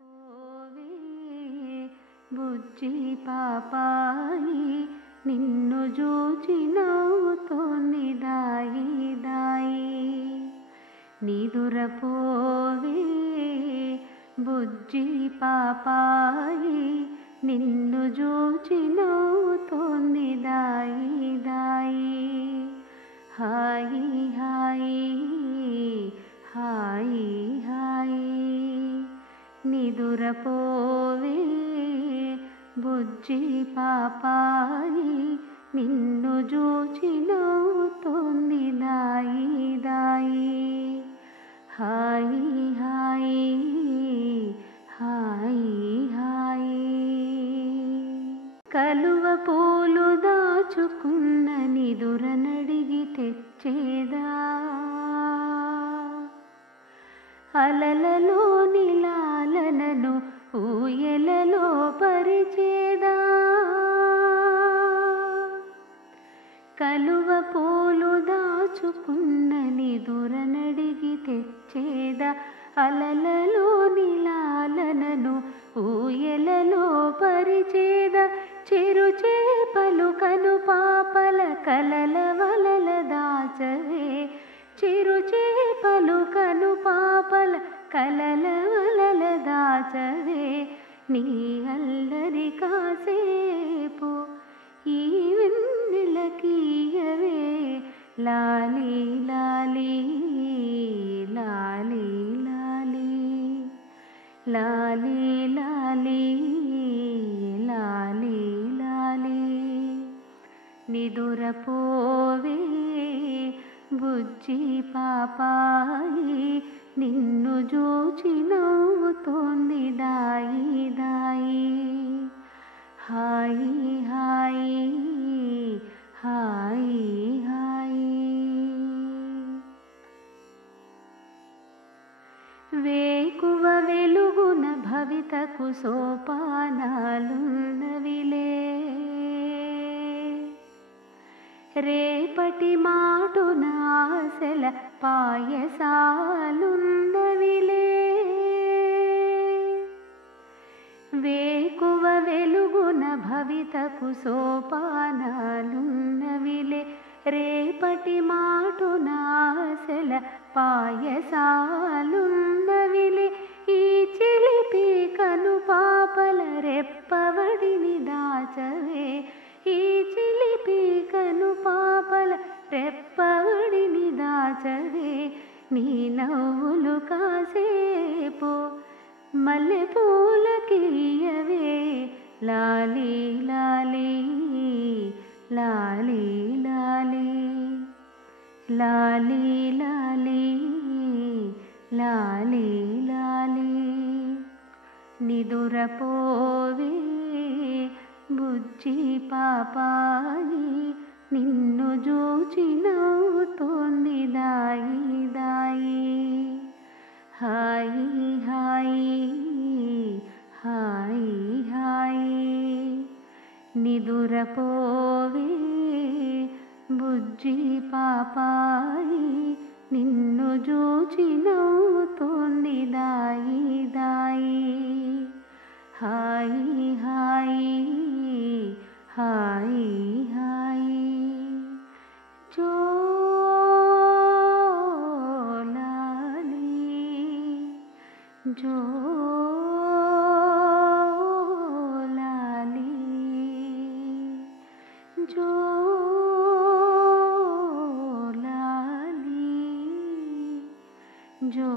పోవే బుజ్జి పాపాయి నిన్ను జూచి నవ్వుతోంది దాయి దాయి నిదురపోవే బుజ్జి పాపాయి నిన్ను జూచి నవ్వుతోంది దాయి దాయి హాయి హాయి హాయి హాయి నిదురపోవే బుజ్జి పాపాయి నిన్ను జూచి నవ్వుతోంది దాయి దాయి హాయి హాయి హాయి హాయి కలువ పూలు దాచుకున్న నిదురనడిగి తెచ్చేదా అలలలోని లాలనను ఊయలలో పరిచేదా కలువ పూలు దాచుకున్న నిదురనడిగి తెచ్చేదా అలలలోని లాలనను ఊయలలో పరిచేదా చిరు చేపలు కను పాపల కలల వలల దాచవే చిరు చేపలు కను పాపల కలల వలల దాచవే నీ అల్లరి కాసేపు ఈ వెన్నెలకీయవే లాలి లాలి లాలి లాలి లాలి లాలి లాలి లాలి నిదురపోవే బుజ్జి పాపాయి నిన్ను జూచి నవ్వుతోంది దాయి దాయి హాయి హాయి హాయి హాయి వేకువ వెలుగున భవితకు సోపానాలున్నవిలే రేపటి మాటున ఆశల పాయసాలున్నవిలే వేకువ వెలుగున భవితకు సోపానాలున్నవిలే రేపటి మాటున ఆశల పాయసాలున్నవిలే ఈ చిలిపి కను పాపల రెప్పవడిని దాచవే ఈ చిలిపి కను పాపల రెప్పవడిని దాచవే నీ నవ్వులు కాసేపు మల్లె పూలకియవే లాలి లాలి లాలి లాలి లాలి లాలి లాలి లాలి నిదురపోవే బుజ్జి పాపాయి నిన్ను జూచి నవ్వుతోంది దాయి దాయి హాయి హాయి హాయి హాయి నిదురపోవే బుజ్జి పాపాయి నిన్ను జూచి నవ్వుతోంది దాయి దాయి హాయి హాయి హాయి హాయి జో లాలి జో లాలి జో లాలి జో